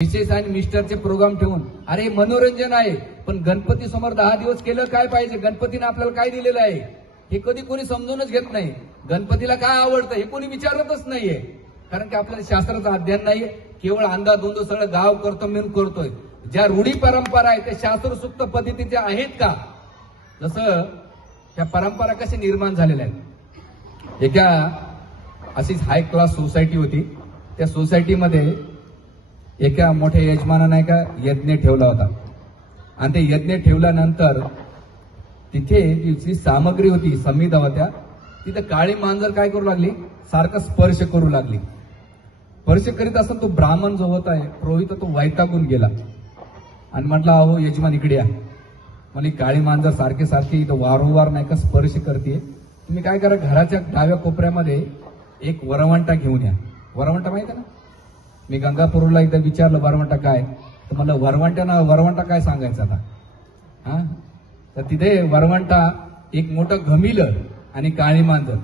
Mrs आणि मिस्टरचे programme ठेवून, अरे मनोरंजन आहे, पण गणपती समोर 10 दिवस केलं काय पाहिजे? गणपतीने आपल्याला काय दिलेलं आहे हे कधी कोणी समजूनच घेत नाही. गणपतीला काय आवडतं हे कोणी विचारतच नाहीये, कारण की आपल्याला शास्त्राचं अध्ययन नाहीये. केवळ अंधाधुंद सगळं गाव करतो म्हणून करतोय. ज्या रूढी परंपरा आहेत त्या शास्त्रसुक्त पद्धतीच्या आहेत का? जसं त्या परंपरा कशा निर्माण झालेल्या आहेत. एका अशीच हाय क्लास सोसायटी होती. त्या सोसायटीमध्ये एका मोठ्या यजमानाने का यज्ञ ठेवला होता, आणि ते यज्ञ ठेवल्यानंतर तिथे जी सामग्री होती, संहिता होत्या, तिथे काळी मांजर काय करू लागली, सारखं स्पर्श करू लागली. स्पर्श करीत असताना तो ब्राह्मण जो होता पुरोहित, तो वैतागून गेला आणि म्हटला, अहो यजमान इकडे या, मला काळी मांजर सारखे सारखे इथं वारंवार नाही का स्पर्श करते. तुम्ही काय करा, घराच्या डाव्या कोपऱ्यामध्ये एक वरवंटा घेऊन या. वरवंटा माहिती आहे ना? मी गंगापूरला एकदा विचारलं वरवंटा काय, तर मला वरवंटा काय सांगायचं आता. हा, तर तिथे वरवंटा, एक मोठं घमिलं आणि काळी मांजर.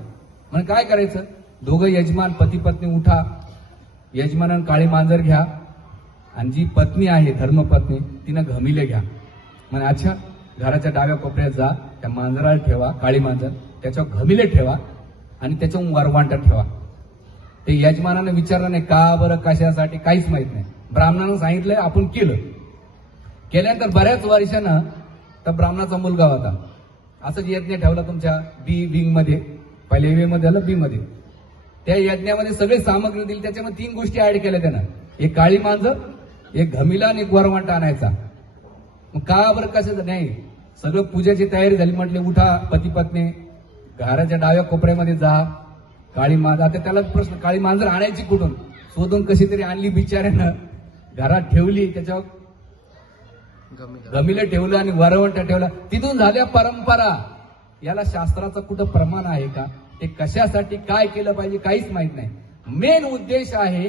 म्हणजे काय करायचं, दोघं यजमान पती पत्नी उठा, यजमानानं काळी मांजर घ्या, आणि जी पत्नी आहे धर्मपत्नी तिनं घमिले घ्या. म्हणजे अच्छा, घराच्या डाव्या कोपऱ्यात जा, त्या मांजराला ठेवा, काळी मांजर, त्याच्यावर घमिले ठेवा आणि त्याच्यावर वरवंटा ठेवा. ते यजमानाने विचारलं नाही का बरं, कशासाठी, काहीच माहित नाही. ब्राह्मणानं सांगितलंय, आपण केल्यानंतर बऱ्याच वर्षानं तर ब्राह्मणाचा मुलगा होता. असंच यज्ञ ठेवला तुमच्या बी विंग मध्ये, पहिले वे मध्ये आलं, बी मध्ये. त्या यज्ञामध्ये सगळे सामग्री दिली, त्याच्यामध्ये 3 गोष्टी ऍड केल्या त्यानं. एक काळी मांजर, एक घमिला आणि एक वरवंटा आणायचा. मग का बरं, कशाचं नाही, सगळं पूजेची तयारी झाली. म्हटले उठा पती पत्नी, घराच्या डाव्या कोपऱ्यामध्ये जा, काळी मांजर. आता त्याला प्रश्न, काळी मांजर आणायची कुठून? शोधून कशी तरी आणली बिचाऱ्यानं, घरात ठेवली, त्याच्यावर घमिलं ठेवलं आणि वरवंटा ठेवला. तिथून झाल्या परंपरा. याला शास्त्राचं कुठं प्रमाण आहे का? ते कशासाठी काय केलं पाहिजे काहीच माहित नाही. मेन उद्देश आहे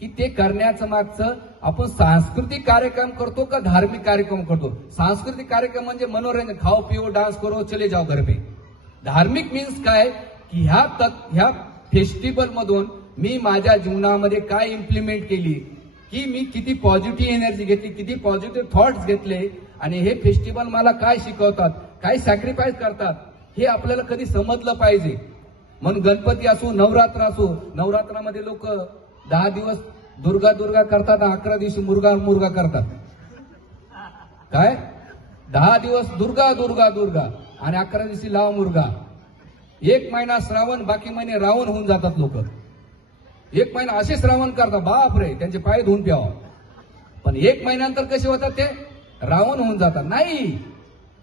की ते करण्याचं मागचं, आपण सांस्कृतिक कार्यक्रम करतो का धार्मिक कार्यक्रम करतो? सांस्कृतिक कार्यक्रम म्हणजे मनोरंजन, खाओ पिओ डान्स करो चले जाओ घर पे. धार्मिक मीन्स काय की ह्या फेस्टिवल मधून मी माझ्या जीवनामध्ये काय इम्प्लिमेंट केली, की मी किती पॉझिटिव्ह एनर्जी घेतली, किती पॉझिटिव्ह थॉट्स घेतले, आणि हे फेस्टिवल मला काय शिकवतात, काय सॅक्रिफाईस करतात, हे आपल्याला कधी समजलं पाहिजे. म्हणून गणपती असो, नवरात्र असो, नवरात्रामध्ये लोक 10 दिवस दुर्गा करतात, 11 दिवशी मुर्गा करतात. काय 10 दिवस दुर्गा आणि 11 दिवशी लाव मुर्गा. 1 महिना श्रावण, बाकी महिने रावण होऊन जातात लोक. 1 महिना असे श्रावण करतात, बापरे, त्यांचे पाय धुवून प्यावा. पण 1 महिन्यानंतर कसे होतात, ते रावण होऊन जातात. नाही,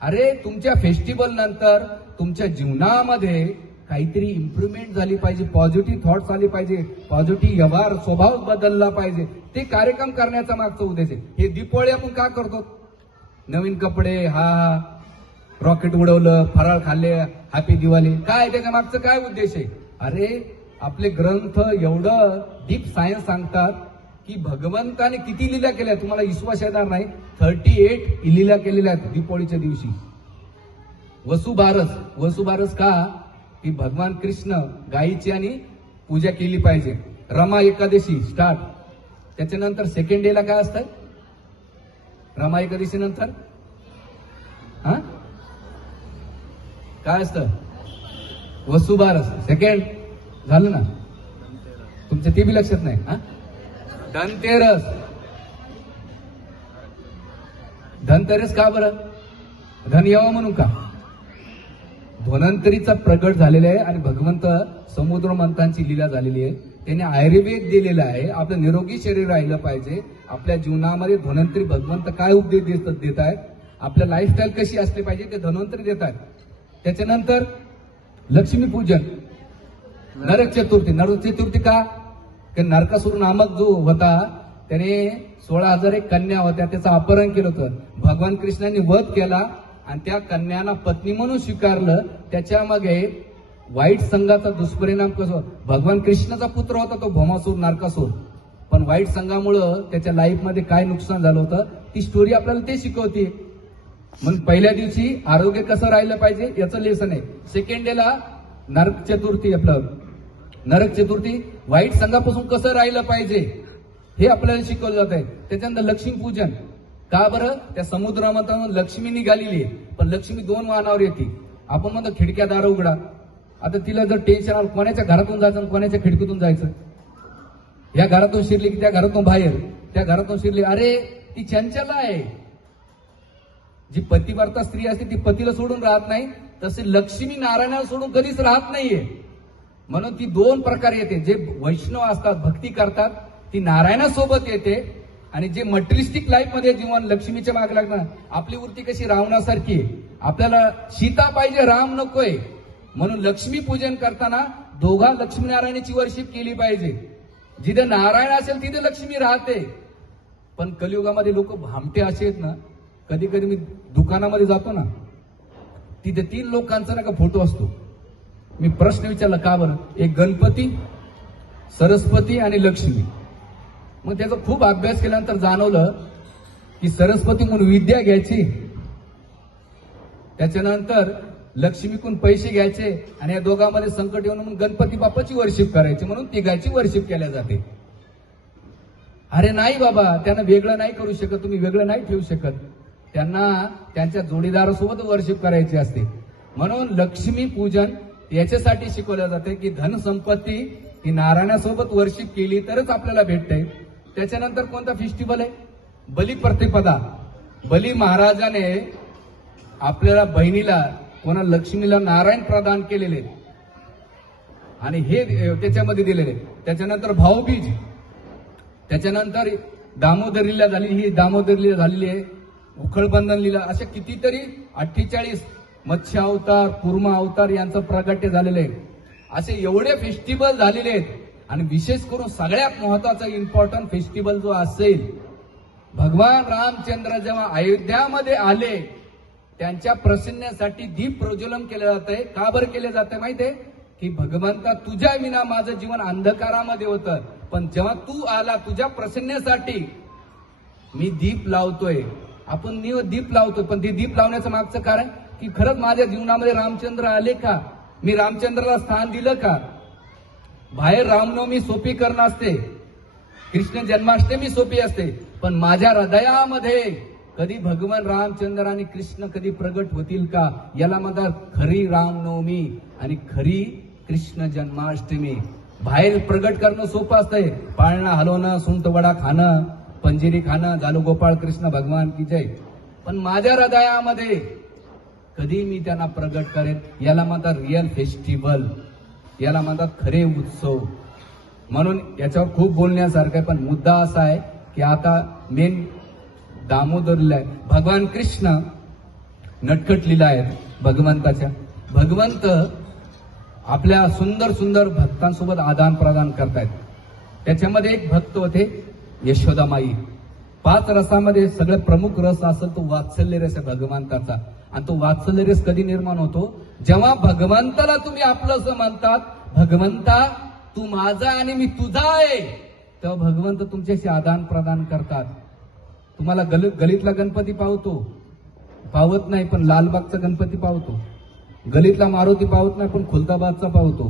अरे तुमच्या फेस्टिवल नंतर तुमच्या जीवनामध्ये काहीतरी इम्प्रुव्हमेंट झाली पाहिजे, पॉझिटिव्ह थॉट्स आले पाहिजे, पॉझिटिव्ह व्यवहार स्वभाव बदलला पाहिजे. ते कार्यक्रम करण्याचा मागचा उद्देश आहे. हे दीपावली आपण का करतो? नवीन कपडे, रॉकेट उडवलं, फराळ खाल्ले, हॅपी दिवाळी. काय त्याच्या मागचं काय उद्देश आहे? अरे आपले ग्रंथ एवढं डीप सायन्स सांगतात की भगवंताने किती लीला केल्या, तुम्हाला विश्वास येणार नाही. 38 लीला केलेल्या आहेत दीपावलीच्या दिवशी. वसुबारस का? की भगवान कृष्ण गायीची आणि पूजा केली पाहिजे. रमा एकादशी स्टार्ट. त्याच्यानंतर सेकंड डेला काय असतं? रमा एकादशी नंतर काय असतं? वसुबारस. सेकंड झालं ना तुमच्या, ते बी लक्षात नाही. धनतेरस का बरं? धन यावं म्हणून का? धन्वंतरीचा प्रगट झालेला आहे आणि भगवंत समुद्र मंथांची लीला झालेली आहे. त्याने आयुर्वेद दिलेला आहे. आपलं निरोगी शरीर राहिलं पाहिजे. आपल्या जीवनामध्ये धन्वंतरी भगवंत काय उपदेश देत आहेत, आपल्या लाईफस्टाईल कशी असली पाहिजे ते धन्वंतरी देत आहेत. त्याच्यानंतर लक्ष्मीपूजन, नरक चतुर्थी का? नरकासुर नामक जो होता त्याने 16,001 कन्या होत्या, त्याचं अपहरण केलं होतं. भगवान कृष्णाने वध केला आणि त्या कन्यांना पत्नी म्हणून स्वीकारलं. त्याच्या मागे वाईट संघाचा दुष्परिणाम कसं? भगवान कृष्णाचा पुत्र होता तो भौमासूर, नरकासूर, पण वाईट संघामुळं त्याच्या लाईफमध्ये काय नुकसान झालं होतं ती स्टोरी आपल्याला ते शिकवते. म्हणून पहिल्या दिवशी आरोग्य कसं राहिलं पाहिजे याचं लेसन आहे. सेकंड डेला नरक चतुर्थी, वाईट संघापासून कसं राहिलं पाहिजे हे आपल्याला शिकवलं जात आहे. त्याच्यानंतर लक्ष्मीपूजन. का बरं? त्या समुद्रामधून लक्ष्मी निघालेली आहे, पण लक्ष्मी 2 वाहनावर येते. आपण म्हणतो खिडक्या दार उघडा. आता तिला जर टेन्शन आलं, कोणाच्या घरातून जायचं कोणाच्या खिडकीतून जायचं? या घरातून शिरली की त्या घरातून बाहेर, त्या घरातून शिरली, अरे ती चंचला आहे. जी पतिव्रता स्त्री असते ती पतीला सोडून राहत नाही, तसे लक्ष्मी नारायणाला सोडून कधीच राहत नाहीये. म्हणून ती 2 प्रकारे येते. जे वैष्णव असतात, भक्ती करतात, ती नारायणासोबत येते, आणि जे मटेरिस्टिक लाईफ मध्ये जीवन लक्ष्मीच्या मागे लागणार. आपली वृत्ती कशी रावणासारखी आहे, आपल्याला सीता पाहिजे, राम नकोय. म्हणून लक्ष्मी पूजन करताना दोघा लक्ष्मीनारायणाची वर्शिप केली पाहिजे. जिथे नारायण असेल तिथे लक्ष्मी राहते. पण कलियुगामध्ये लोक भामटे असे आहेत ना, कधी कधी मी दुकानामध्ये जातो ना, तिथे 3 लोकांचा ना का फोटो असतो. मी प्रश्न विचारला, का बरं? एक गणपती, सरस्वती आणि लक्ष्मी. मग त्याचा खूप अभ्यास केल्यानंतर जाणवलं की सरस्वती म्हणून विद्या घ्यायची, त्याच्यानंतर लक्ष्मीकडून पैसे घ्यायचे, आणि या दोघांमध्ये संकट येऊन म्हणून गणपती बाप्पाची वर्शिप करायची, म्हणून तिघाची वर्शिप केल्या जाते. अरे नाही बाबा, त्यांना वेगळं नाही करू शकत, तुम्ही वेगळं नाही ठेवू शकत. त्यांना त्यांच्या जोडीदारासोबत वर्शिप करायची असते. म्हणून लक्ष्मी पूजन याच्यासाठी शिकवलं जाते की धन संपत्ती ही नारायणासोबत वर्शिप केली तरच आपल्याला भेटते. त्याच्यानंतर कोणता फेस्टिवल आहे? बलिप्रतिपदा. बली महाराजाने आपल्याला बहिणीला, कोणा लक्ष्मीला नारायण प्रदान केलेले आणि हे त्याच्यामध्ये दिलेले. त्याच्यानंतर भाऊबीज, त्याच्यानंतर दामोदर लीला झाली, ही दामोदर लीला झालेली आहे, उखळबंधन लीला, अशा कितीतरी 48 मत्स्य अवतार, कुर्मा अवतार यांचं प्रागट्य झालेलं आहे. असे एवढे फेस्टिवल झालेले आहेत. आणि विशेष करून सगळ्यात महत्वाचा इम्पॉर्टंट फेस्टिवल जो असेल, भगवान रामचंद्र जेव्हा अयोध्यामध्ये आले, त्यांच्या प्रसन्नासाठी दीप प्रज्वलन केलं जात आहे. का बरं केलं जात आहे माहितीये? की भगवंता तुझ्या विना माझं जीवन अंधकारामध्ये होतं, पण जेव्हा तू आला तुझ्या प्रसन्नासाठी मी दीप लावतोय. आपण दीप लावतोय, पण ते दीप लावण्याचं मागचं कारण की खरंच माझ्या जीवनामध्ये रामचंद्र आले का, मी रामचंद्राला स्थान दिलं का. बाहेर रामनवमी सोपी करणं असते, कृष्ण जन्माष्टमी सोपी असते, पण माझ्या हृदयामध्ये कधी भगवान रामचंद्र आणि कृष्ण कधी प्रगट होतील का, याला म्हणतात खरी रामनवमी आणि खरी कृष्ण जन्माष्टमी. बाहेर प्रगट करणं सोपं असतंय, पाळणं हलवणं, सुंठ वडा खाणं, पंजिरी खाणं, झालो गोपाळ कृष्ण भगवान की जय. पण माझ्या हृदयामध्ये कधी मी त्यांना प्रगट करेन, याला म्हणतात रिअल फेस्टिवल, याला म्हणतात खरे उत्सव. म्हणून याच्यावर खूप बोलण्यासारखं आहे, पण मुद्दा असा आहे की आता मेन दामोदर लीला आहे. भगवान कृष्ण नटखट लीला आहेत भगवंताच्या. भगवंत आपल्या सुंदर सुंदर भक्तांसोबत आदान प्रदान करतायत. त्याच्यामध्ये एक भक्त होते यशोदामाई. 5 रसामध्ये सगळ्यात प्रमुख रस असेल तो वात्सल्य रस आहे भगवंताचा. आणि तो वात्सल्य रस कधी निर्माण होतो? जेव्हा भगवंताला तुम्ही आपलंसं म्हणतात, भगवंता तू माझा आणि मी तुझा आहे, तेव्हा भगवंत तुमच्याशी आदान प्रदान करतात. तुम्हाला गलीतला गणपती पावत नाही, पण लालबागचा गणपती पावतो. गलीतला मारुती पावत नाही, पण खुलताबादचा पावतो.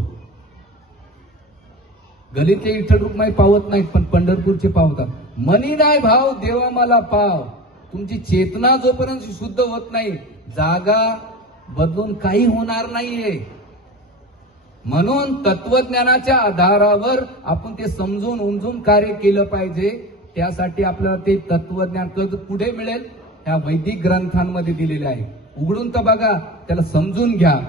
गलीतले विठ्ठल रुक्माई पावत नाहीत, पण पंढरपूरचे पावतात. मनी नाही भाव देवा मला पाव. तुमची चेतना जोपर्यंत शुद्ध होत नाही, जागा बदलून काही होणार नाहीये. म्हणून तत्वज्ञानाच्या आधारावर आपण ते समजून उमजून कार्य केलं पाहिजे. त्यासाठी आपल्याला ते तत्वज्ञान कुठे मिळेल? ह्या वैदिक ग्रंथांमध्ये दिलेले आहे. उघडून तर बघा, त्याला समजून घ्या.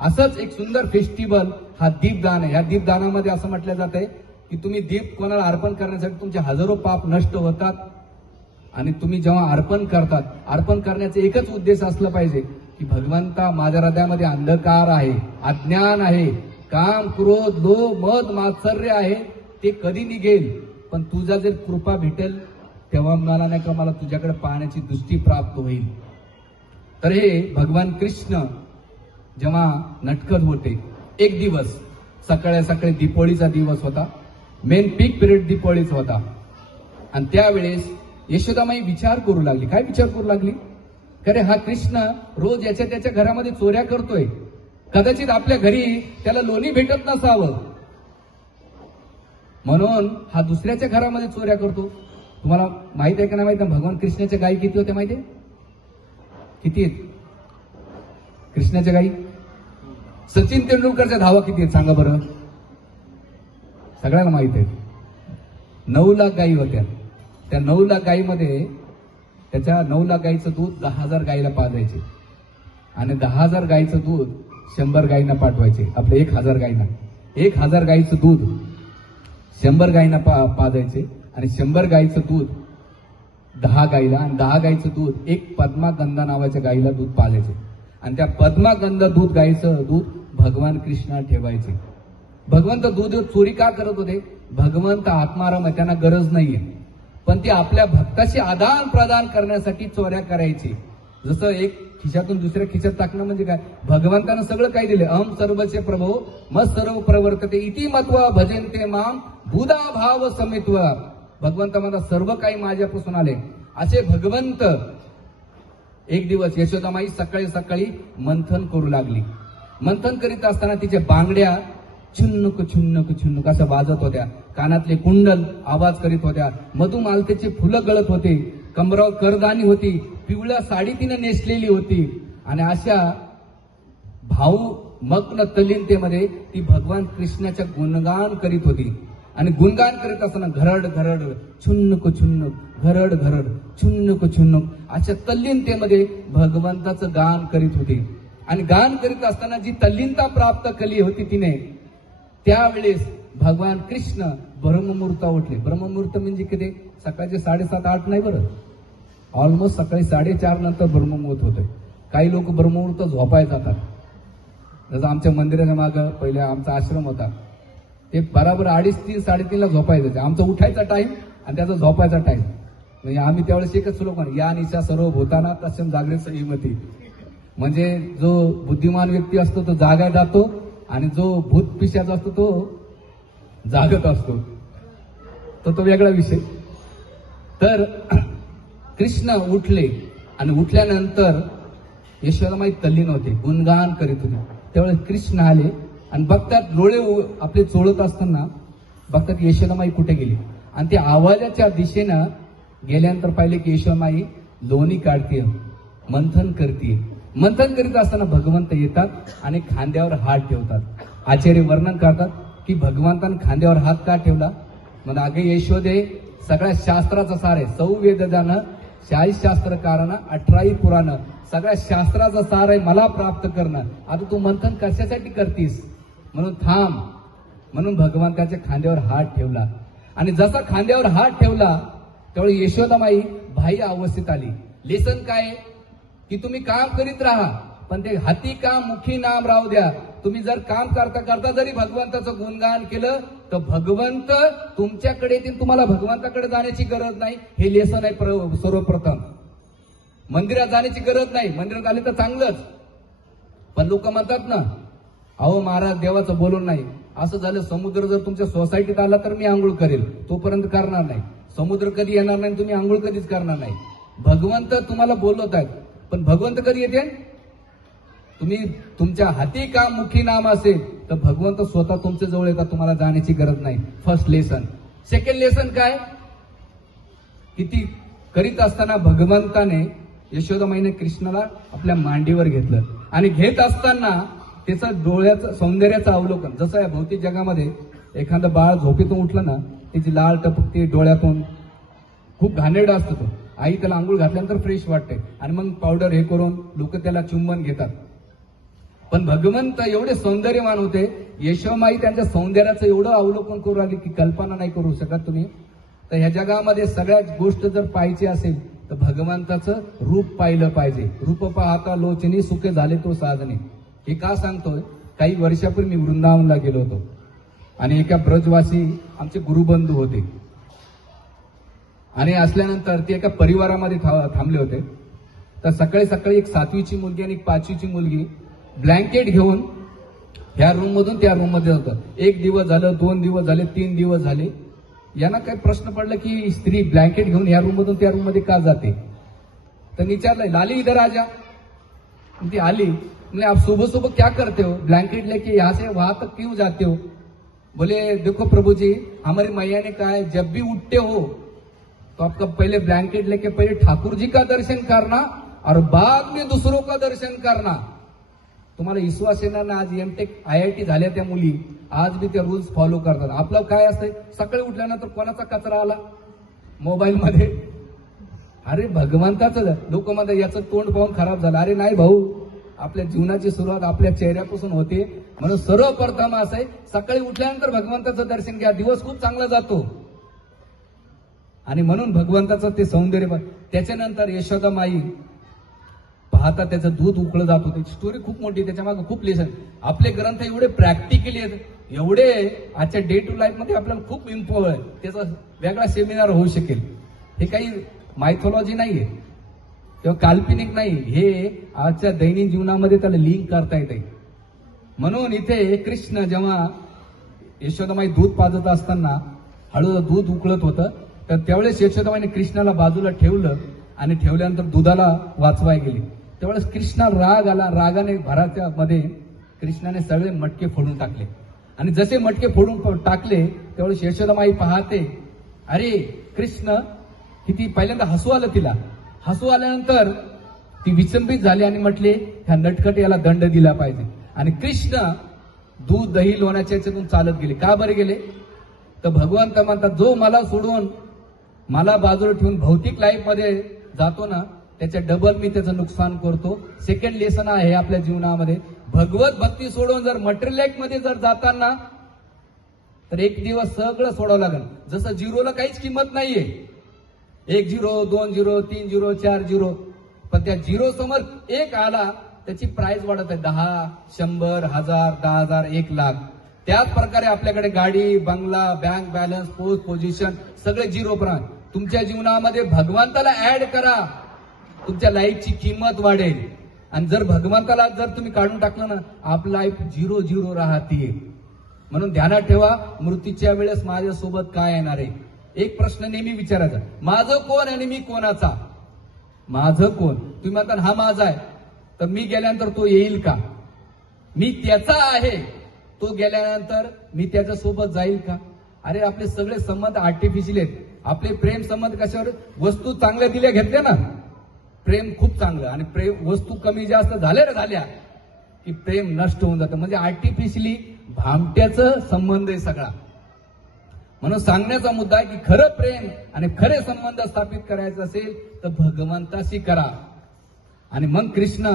असंच एक सुंदर फेस्टिवल हा दीपदान आहे. या दीपदानामध्ये असं म्हटलं जात आहे की तुम्ही दीप कोणाला अर्पण करण्यासाठी तुमचे हजारो पाप नष्ट होतात. आणि तुम्ही जेव्हा अर्पण करतात, अर्पण करण्याचा एकच उद्देश असला पाहिजे की भगवंता माझ्या हृदयामध्ये अंधकार आहे, अज्ञान आहे, काम क्रोध लोभ मद मात्सर्य आहे, ते कधी निघेल. पण तुझा जर कृपा भेटेल तेव्हा मला नाही का मला तुझ्याकडे पाहण्याची दृष्टी प्राप्त होईल. तर हे भगवान कृष्ण जेव्हा नटखट होते, एक दिवस सकाळी सकाळी दीपोळीचा दिवस होता, मेन पीक पिरियड दीपोळीचा होता. आणि त्यावेळेस यशोदामाई विचार करू लागली. काय विचार करू लागली? अरे हा कृष्ण रोज याच्या त्याच्या घरामध्ये चोऱ्या करतोय, कदाचित आपल्या घरी त्याला लोणी भेटत नसावं, म्हणून हा दुसऱ्याच्या घरामध्ये चोऱ्या करतो. तुम्हाला माहित आहे का नाही माहित आहे? भगवान कृष्णाच्या गायी किती होत्या माहिती आहे? किती आहेत कृष्णाच्या गायी? सचिन तेंडुलकरच्या धावा किती आहेत सांगा बरं? सगळ्यांना माहित आहे. 9 लाख गायी होत्या. त्या 9 लाख गायीमध्ये त्याच्या 9 लाख गायीचं दूध 10,000 गायीला पाजायचे आणि 10,000 गायीचं दूध 100 गायींना पाठवायचे. आपले 1,000 गायींना 1,000 गायीचं दूध 100 गायींना पाजायचे आणि 100 गायीचं दूध 10 गायीला आणि 10 गायीचं दूध एक पद्मागंधा नावाच्या गायीला दूध पाजायचे आणि त्या पद्मागंधा दूध गायीचं दूध भगवान कृष्णा ठेवायचे. भगवंत दूध चोरी का करत होते? भगवंत आत्माराम आहे, त्यांना गरज नाहीये, पण ती आपल्या भक्ताशी आदान प्रदान करण्यासाठी चोऱ्या करायची. जसं एक खिशातून दुसऱ्या खिशात टाकणं म्हणजे काय? भगवंतानं सगळं काही दिले. अहम सर्वचे प्रभो मत सर्व प्रवर्तते इति मत्वा भजनते माम बुधा भाव समित्व. भगवंत मला सर्व काही माझ्यापासून आले असे भगवंत. एक दिवस यशोदामाई सकाळी सकाळी मंथन करू लागली. मंथन करीत असताना तिच्या बांगड्या छुन्नुक छुन्नुक छुन्नुक असं वाजत होत्या. कानातले कुंडल आवाज करीत होत्या. मधुमालतीची फुलं गळत होती. कमरावर करदानी होती. पिवळ्या साडी तिने नेसलेली होती आणि अशा भाऊ मग्न तल्लीनतेमध्ये ती भगवान कृष्णाच्या गुणगान करीत होती. आणि गुणगान करीत असताना घरड घरड छुन्नुक छुन्नुक घरड घरड छुन्नुक छुन्नुक अशा तल्लीनतेमध्ये भगवंताचं गान करीत होती. आणि गान करीत असताना जी तल्लीनता प्राप्त केली होती तिने, त्यावेळेस भगवान कृष्ण ब्रह्ममुहूर्ता उठले. ब्रह्ममुहूर्त म्हणजे किती? सकाळचे 7:30-8 नाही बरं, ऑलमोस्ट सकाळी 4:30 नंतर ब्रह्ममुहूर्त होते. काही लोक ब्रह्ममुहूर्त झोपायला जातात. जसं आमच्या मंदिराच्या मागं पहिले आमचा आश्रम होता, ते बराबर 2:30, 3:30ला झोपायचं. आमचा उठायचा टाइम आणि त्याचा झोपायचा टाइम. म्हणजे आम्ही त्यावेळेस एकच स्लोगन, या निशा सर्व भूताना तस्म जागृत संयमती. म्हणजे जो बुद्धिमान व्यक्ती असतो तो जागा जातो आणि जो भूत पिशाच असतो तो जागत असतो. तो वेगळा विषय. तर कृष्ण उठले आणि उठल्यानंतर यशोदामाई तल्लीन होते, गुणगान करीत होते. त्यावेळेस कृष्ण आले आणि बघतात, डोळे आपले चोळत असताना बघतात यशोदामाई कुठे गेली. आणि त्या आवाजाच्या दिशेनं गेल्यानंतर पाहिले की यशोदामाई लोणी काढते, मंथन करते. मंथन करीत असताना भगवंत येतात आणि खांद्यावर हात ठेवतात. आचार्य वर्णन करतात की भगवंतानं खांद्यावर हात का ठेवला? म्हणजे अगे यशोदे, सगळ्या शास्त्राचा सार आहे. 6 वेदजानं, 40 शास्त्रकारांना, 18 पुराण, सगळ्या शास्त्राचा सार आहे मला प्राप्त करणं. आता तू मंथन कशासाठी करतीस? म्हणून थांब. म्हणून भगवंताच्या खांद्यावर हात ठेवला. आणि जसा खांद्यावर हात ठेवला त्यावेळी यशोदामाई बाह्य अवस्थेत आली. लेसन काय? की तुम्ही काम करीत राहा, पण ते हाती काम मुखी नाम राहू द्या. तुम्ही जर काम करता करता जरी भगवंताचं गुणगान केलं तर भगवंत तुमच्याकडे येतील. तुम्हाला भगवंताकडे जाण्याची गरज नाही. हे लेसन आहे. सर्वप्रथम मंदिरात जाण्याची गरज नाही. मंदिरात आले तर चांगलंच, पण लोक म्हणतात ना, अहो महाराज देवाचं बोलून नाही. असं झालं, समुद्र जर तुमच्या सोसायटीत आला तर मी आंघोळ करेल, तोपर्यंत करणार नाही. समुद्र कधी येणार नाही, तुम्ही आंघोळ कधीच करणार नाही. भगवंत तुम्हाला बोलवत आहेत, पण भगवंत कधी येते? तुम्ही तुमच्या हाती काम मुखी नाम असेल तर भगवंत स्वतः तुमच्या जवळ येतात. तुम्हाला जाण्याची गरज नाही. First lesson. सेकंड लेसन काय? किती करीत असताना भगवंताने यशोदामाईने कृष्णाला आपल्या मांडीवर घेतलं आणि घेत असताना त्याचं डोळ्याचं सौंदर्याचं अवलोकन. जसं या भौतिक जगामध्ये एखादं बाळ झोपेतून उठलं ना, त्याची लाळ टपकते डोळ्यातून, खूप घाणेरडा असतो तो. आई त्याला आंघोळ घातल्यानंतर फ्रेश वाटते आणि मग पावडर हे करून लोक त्याला चुंबन घेतात. पण भगवंत एवढे सौंदर्यवान होते, यशोमाई त्यांच्या सौंदर्याचं एवढं अवलोकन करू लागली की कल्पना नाही करू शकत तुम्ही. तर ह्या जगामध्ये सगळ्याच गोष्ट जर पाहायची असेल तर भगवंताचं रूप पाहिलं पाहिजे. रूप पाहता लोचनी सुखे झाले तो साधने. हे का सांगतोय? काही वर्षापूर्वी मी वृंदावनला गेलो होतो आणि एका ब्रजवासी आमचे गुरुबंधू होते आणि असल्यानंतर ते एका परिवारामध्ये थांबले होते. तर सकाळी सकाळी एक 7वीची मुलगी आणि एक 5वीची मुलगी ब्लँकेट घेऊन ह्या रूम मधून त्या रूम मध्ये होतं. 1 दिवस झालं, 2 दिवस झाले, 3 दिवस झाले. यांना काही प्रश्न पडला की स्त्री ब्लँकेट घेऊन ह्या रूम मधून त्या रूम मध्ये का जाते? तर विचारलंय, लाली इधर आजा. ती आली. म्हणजे आप सुबह सुबह क्या करते हो? ब्लैंकेट लेके यहाँ से वहां तक क्यों जाते हो? बोले देखो प्रभु जी, हमारी मैया ने कहा है, जब भी उठते हो तो आपका पहले ब्लैंकेट लेके पहले ठाकुर जी का दर्शन करना और बाद में दूसरों का दर्शन करना. तुम्हाला विश्वास येणार ना, आज एमटेक IIT झाल्या त्या मुली आज बी ते रूल्स फॉलो करतात. आपलं काय असतंय, सकाळी उठल्यानंतर कोणाचा कचरा आला मोबाईलमध्ये, अरे भगवंताचं. लोक म्हणतात याचं तोंड पाहून खराब झालं. अरे नाही भाऊ, आपल्या जीवनाची सुरुवात आपल्या चेहऱ्यापासून होते. म्हणून सर्वप्रथम असं आहे, सकाळी उठल्यानंतर भगवंताचं दर्शन घ्या, दिवस खूप चांगला जातो. आणि म्हणून भगवंताचं ते सौंदर्य. त्याच्यानंतर यशोदा माई पाहता त्याचं दूध उकळलं जात होतं. स्टोरी खूप मोठी, त्याच्या मागे खूप लेसन. आपले ग्रंथ एवढे प्रॅक्टिकली आहेत, एवढे आजच्या डे टू लाईफ मध्ये आपल्याला खूप इम्पॉर्टंट आहे. त्याचा वेगळा सेमिनार होऊ शकेल. हे काही मायथॉलॉजी नाहीये किंवा काल्पनिक नाही, हे आजच्या दैनिक जीवनामध्ये त्याला लिंक करता येते. म्हणून इथे कृष्ण जेव्हा यशोदामाई दूध पाजत असताना हळूहळू दूध उकळत होतं, तर त्यावेळेस यशोदामाईने कृष्णाला बाजूला ठेवलं आणि ठेवल्यानंतर दुधाला वाचवाय गेली. त्यावेळेस कृष्णाला राग आला. रागाने भराच्या मध्ये कृष्णाने सगळे मटके फोडून टाकले. आणि जसे मटके फोडून टाकले त्यावेळेस यशोदामाई पाहते, अरे कृष्ण किती. पहिल्यांदा हसू आलं तिला. हसू आल्यानंतर ती विचंबित झाली आणि म्हटले, ह्या नटखट याला दंड दिला पाहिजे. आणि कृष्ण दूध दही लोण्याच्या याच्यातून चालत गेले. का बरे गेले, तर भगवंत म्हणतात, जो मला सोडून मला बाजूला ठेवून भौतिक लाईफ मध्ये जातो ना, त्याच्या डबल मी त्याचं नुकसान करतो. सेकंड लेसन आहे आपल्या जीवनामध्ये, भगवत भक्ती सोडून जर मटेरियल लाईफ मध्ये जर जाताना तर एक दिवस सगळं सोडावं लागेल. जसं झिरोला काहीच किंमत नाहीये, 1 झिरो 2 झिरो 3 झिरो 4 झिरो, पण त्या झिरो समोर एक आला त्याची प्राइस वाढत आहे. 10, 100, 1000, 10,000, 1,00,000. त्याच प्रकारे आपल्याकडे गाडी, बंगला, बँक बॅलन्स, पोस्ट पोझिशन सगळे झिरो पर्यंत. तुमच्या जीवनामध्ये भगवंताला ऍड करा, तुमच्या लाईफची किंमत वाढेल. आणि जर भगवंताला जर तुम्ही काढून टाकलं ना, आपलं लाईफ 0-0 राहते. म्हणून ध्यानात ठेवा, मृत्यूच्या वेळेस माझ्यासोबत काय येणार आहे. एक प्रश्न नेहमी विचारायचा, माझं कोण आणि मी कोणाचा. माझं कोण, तुम्ही म्हणता हा माझा आहे, तर मी गेल्यानंतर तो येईल का. मी त्याचा आहे, तो गेल्यानंतर मी त्याच्यासोबत जाईल का. अरे आपले सगळे संबंध आर्टिफिशियल आहेत. आपले प्रेम संबंध कशावर, वस्तू चांगल्या दिल्या घेतल्या ना, प्रेम खूप चांगलं. आणि प्रेम वस्तू कमी जास्त झाल्या की प्रेम नष्ट होऊन जातं. म्हणजे आर्टिफिशियली भामट्याचं संबंध आहे सगळा. म्हणून सांगण्याचा मुद्दा आहे की खरं प्रेम आणि खरे संबंध स्थापित करायचं असेल तर भगवंताशी करा. आणि मग कृष्ण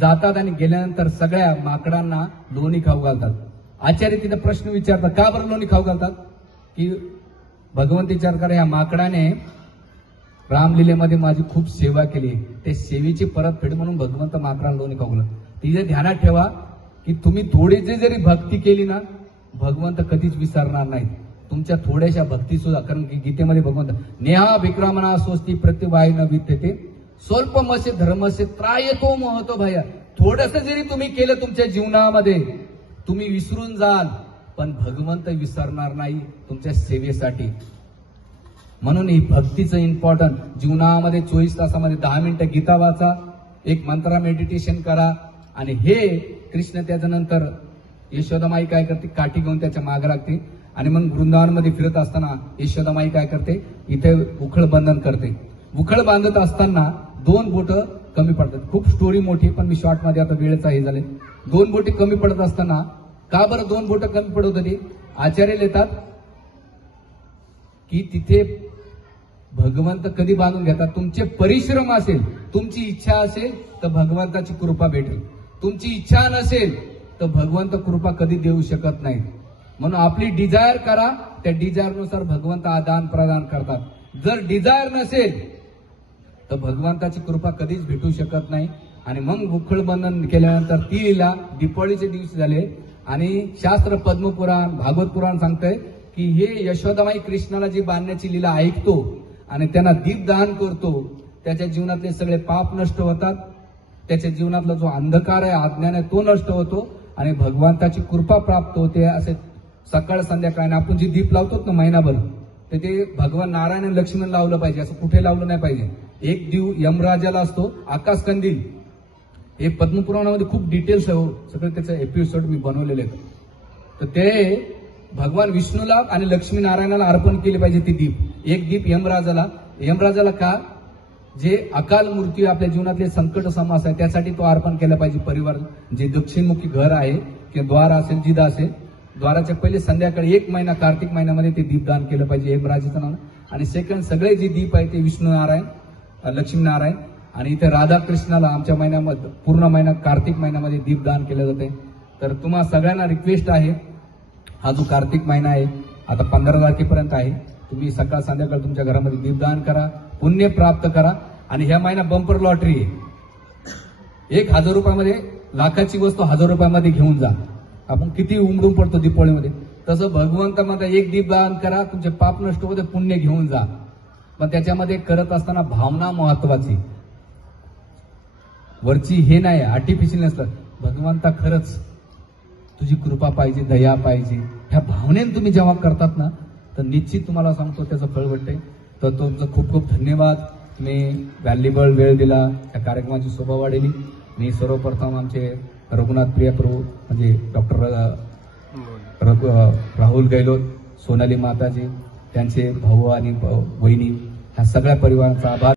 जातात आणि गेल्यानंतर सगळ्या माकडांना लोणी खाऊ घालतात. आचार्य तिथे प्रश्न विचारतात, का बरं लोणी खाऊ घालतात. की भगवंत विचार करा, या माकडाने रामलीलेमध्ये माझी खूप सेवा केली, ते सेवेची परतफेड म्हणून भगवंत माकडाला लोणी खाऊ घालतात. तिथे ध्यानात ठेवा की तुम्ही थोडीशी जरी भक्ती केली ना, भगवंत कधीच विसरणार नाही तुमच्या थोड्याशा भक्ती सुद्धा. कारण की गीतेमध्ये भगवंत नेहा विक्रमणा स्वस्ती प्रत्यवायन विद्यते स्वल्पमसे धर्मसे त्रायतो महतो भया. थोडंसं जरी तुम्ही केलं तुमच्या जीवनामध्ये, तुम्ही विसरून जाल, पण भगवंत विसरणार नाही तुमच्या सेवेसाठी. म्हणून ही भक्तीचं इम्पॉर्टंट. जीवनामध्ये 24 तासामध्ये 10 मिनिटं गीता वाचा, एक मंत्रा मेडिटेशन करा. आणि हे कृष्ण त्याच्यानंतर यशोदामाई काय करते, काठी घेऊन त्याच्या मागे लागते. आणि मग वृंदावनमध्ये फिरत असताना यशोदामाई काय करते, इथे उखळ बंधन करते. उखळ बांधत असताना 2 बोटं कमी पडतात. खूप स्टोरी मोठी, पण मी शॉर्ट मध्ये आता वेळेचा हे झाले. 2 बोटी कमी पडत असताना, का बरं 2 बोटं कमी पडत होती, आचार्य लिहितात की तिथे भगवंत कधी बांधून घेतात, तुमचे परिश्रम असेल, तुमची इच्छा असेल तर भगवंताची कृपा भेटेल. तुमची इच्छा नसेल तर भगवंत कृपा कधी देऊ शकत नाही. म्हणून आपली डिझायर करा, त्या डिझायरनुसार भगवंत आदान प्रदान करतात. जर डिझायर नसेल तर भगवंताची कृपा कधीच भेटू शकत नाही. आणि मग उखळ बंधन केल्यानंतर ती लीला दीपावलीचे दिवशी झाले. आणि शास्त्र पद्मपुराण, भागवत पुराण सांगतंय की हे यशोदामाई कृष्णाला जी बांधण्याची लीला ऐकतो आणि त्यांना दीपदान करतो, त्याच्या जीवनातले सगळे पाप नष्ट होतात, त्याच्या जीवनातला जो अंधकार आहे, अज्ञान आहे, तो नष्ट होतो आणि भगवंताची कृपा प्राप्त होते. असे सकाळ संध्याकाळ आपण जे दीप लावतो ना महिनाभर, तर ते भगवान नारायण आणि लक्ष्मण लावलं पाहिजे, असं कुठे लावलं नाही पाहिजे. एक दिव यमराजाला असतो, आकाश कंदील. हे पद्मपुराणामध्ये खूप डिटेल्स आहे, सगळे त्याचे एपिसोड मी बनवलेले आहेत. तर ते भगवान विष्णूला आणि लक्ष्मीनारायणाला अर्पण केले पाहिजे ती दीप. एक दीप यमराजाला का, जे अकाल मृत्यू आपल्या जीवनातले संकट समास आहे त्यासाठी तो अर्पण केला पाहिजे. परिवार जे दक्षिणमुखी घर आहे किंवा द्वार असेल, जिदा असेल, द्वाराच्या पहिले संध्याकाळी 1 महिना कार्तिक महिन्यामध्ये ते दीपदान केलं पाहिजे यमराजाचं नाव. आणि सेकंड, सगळे जे दीप आहे ते विष्णू नारायण, लक्ष्मीनारायण आणि इथे राधाकृष्णाला आमच्या महिन्यामध्ये पूर्ण महिना कार्तिक महिन्यामध्ये दीपदान केलं जाते. तर तुम्हा सगळ्यांना रिक्वेस्ट आहे, हा जो कार्तिक महिना आहे आता 15 तारखेपर्यंत आहे, तुम्ही सकाळ संध्याकाळ तुमच्या घरामध्ये दीपदान करा, पुण्य प्राप्त करा. आणि ह्या महिना बंपर लॉटरी आहे. 1000 रुपयामध्ये लाखाची वस्तू 1000 रुपयामध्ये घेऊन जा. आपण किती उमडून पडतो दीपावलीमध्ये, तसं भगवंतामध्ये एक दीपदान करा, तुमचे पाप नष्ट होते, पुण्य घेऊन जा. पण त्याच्यामध्ये करत असताना भावना महत्वाची, वरची हे नाही, आर्टिफिशियल नसतं. भगवंता खरंच तुझी कृपा पाहिजे, दया पाहिजे, ह्या भावनेने तुम्ही जेव्हा करतात ना तर निश्चित तुम्हाला सांगतो त्याचं फळ भेटते. तर तुमचं खूप खूप धन्यवाद. मी व्हॅल्युएबल वेळ दिला, त्या कार्यक्रमाची शोभा वाढली. मी सर्वप्रथम आमचे रघुनाथ प्रिय प्रभू म्हणजे डॉक्टर राहुल गैलोत, सोनाली माताजी, त्यांचे भाऊ आणि वहिनी, ह्या सगळ्या परिवाराचा आभार.